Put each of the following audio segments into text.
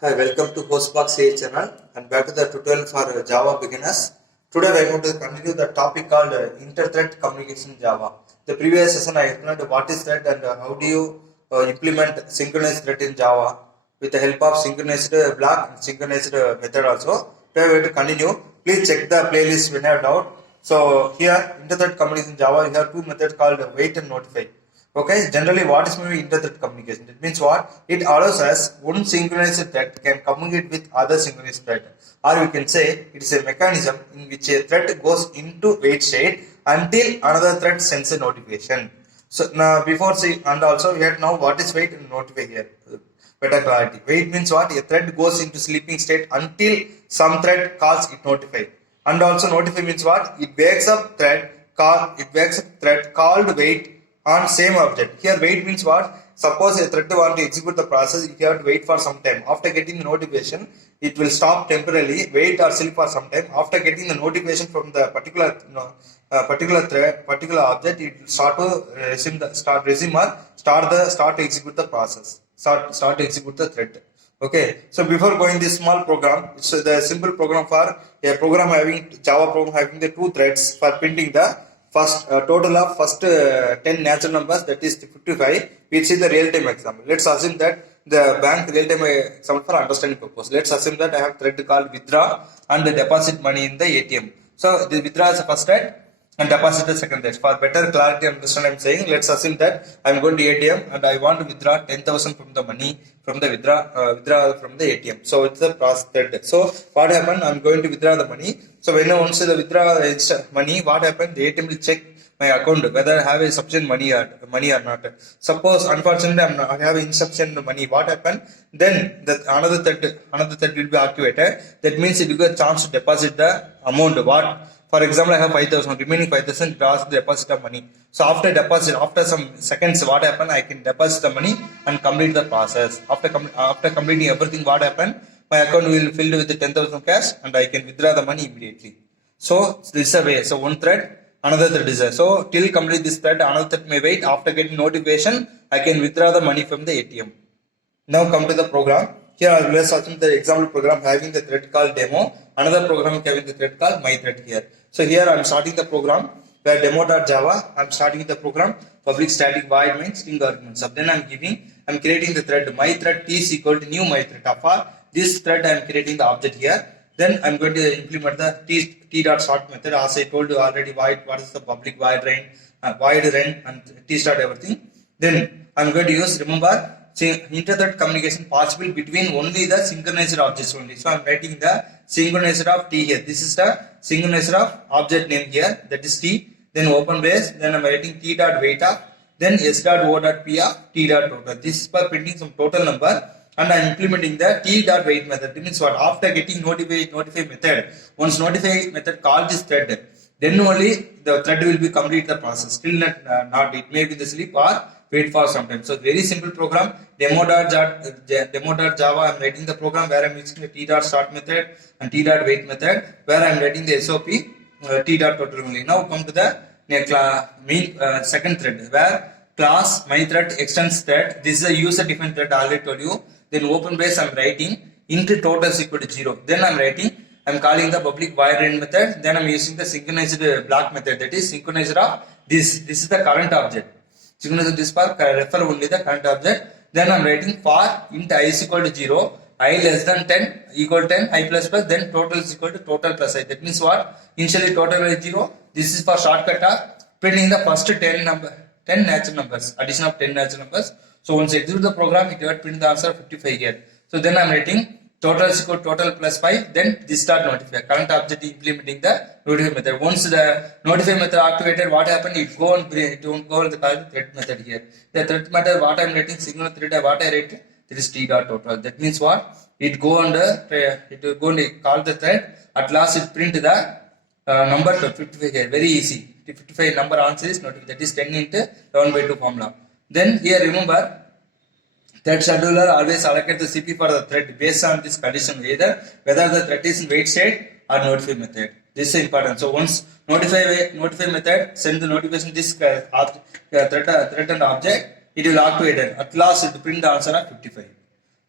Hi, welcome to Hostbox CA channel and back to the tutorial for Java beginners. Today we are going to continue the topic called inter-thread communication in Java. The previous session I explained what is thread and how do you implement synchronized thread in Java with the help of synchronized block and synchronized method also. Today we are going to continue. Please check the playlist when you have doubt. So here inter-thread communication in Java, you have two methods called wait and notify. Okay, generally what is meant by inter-thread communication? It means what? It allows us one synchronized thread can communicate with other synchronized thread. Or we can say it is a mechanism in which a thread goes into wait state until another thread sends a notification. So now before see and also we have now what is wait and notify here. Better clarity. Wait means what? A thread goes into sleeping state until some thread calls it notify. And also notify means what? It wakes up thread called wait on same object. Here wait means what? Suppose a thread want to execute the process, you have to wait for some time. After getting the notification, it will stop temporarily, wait or sleep for some time. After getting the notification from the particular particular object, it will start to execute the process. Start to execute the thread. Okay, so before going this small program, it's the simple program for a program having Java program having the two threads for printing the total of first 10 natural numbers, that is 55. We see the real time example. Let's assume that the bank real time example for understanding purpose. Let's assume that I have thread called withdraw and deposit money in the ATM. So the withdraw is the first thread and deposit the second thread. For better clarity and understanding, I'm saying let's assume that I'm going to ATM and I want to withdraw 10,000 from the money from the withdraw from the ATM. So it's the process thread. So what happened? I'm going to withdraw the money. So when I once the withdraw money, what happened? The ATM will check my account whether I have a sufficient money or not. Suppose unfortunately I have insufficient money. What happened? Then another thread will be activated. That means it will get a chance to deposit the amount. What? For example, I have 5,000, remaining 5,000, it asks the deposit of money. So after some seconds, what happened? I can deposit the money and complete the process. After completing everything, what happened? My account will fill with the 10,000 cash and I can withdraw the money immediately. So this is a way. So one thread, another thread is there. So till complete this thread, another thread may wait. After getting notification, I can withdraw the money from the ATM. Now come to the program. Here let's assume the example program having the thread called demo. Another program having the thread called my thread here. So here I am starting the program where demo.java. I am starting the program public static void main string arguments. So then I am creating the thread my thread t is equal to new my thread. For this thread I am creating the object here. Then I am going to implement the t.start method. As I told you already, what is the public void ren and t start everything. Then I am going to use, remember, inter-thread communication possible between only the synchronized objects only. So I am writing the synchronized of t here. This is the synchronized of object name here, that is t. Then open brace. Then I am writing t dot wait of. Then s dot o dot p of t dot total. This is for printing some total number. And I am implementing the t dot wait method. It means what? After getting notify method, once notify method call this thread, then only the thread will be complete the process. Still not it may be the sleep or wait for some time. So very simple program. Demo.java. I am writing the program where I am using the t.start method and t.wait method where I am writing the SOP t.total only. Now come to the second thread where class my thread extends thread. This is a user defined thread. I already told you. Then open brace I am writing int total is equal to 0. Then I am calling the public void ren method. Then I am using the synchronized block method, that is synchronized of this. This is the current object. Synchronized this for refer only the current object. Then I am writing for int I is equal to 0, I less than 10 equal 10, I plus plus, then total is equal to total plus I. That means what? Initially total is 0. This is for shortcut of printing the first 10 natural numbers, addition of 10 natural numbers. So once I execute the program, it will print the answer 55 here. So then I am writing total is equal to total plus 5, then this start notify. Current object implementing the notify method. Once the notify method activated, what happened? It go on the thread method here. The thread method, what I am writing, signal thread, what I write, that is t.total. That means what? It go on it will go and call the thread. At last it print the number to 55 here. Very easy. 55 number answer is notified. That is 10 into 11 by 2 formula. Then here remember, thread scheduler always allocate the CP for the thread based on this condition, either whether the thread is in wait state or notify method. This is important. So once notify method send the notification this thread and object, it will activate it. At last it will print the answer of 55.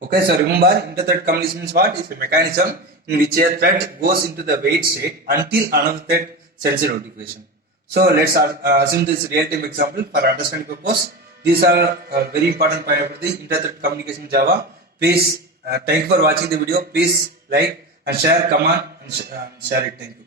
Okay, so remember, inter-thread communication means what? It's a mechanism in which a thread goes into the wait state until another thread sends a notification. So let's assume this real-time example for understanding purpose. These are very important point of the inter-thread communication in Java. Please, thank you for watching the video. Please like and share, comment and share it. Thank you.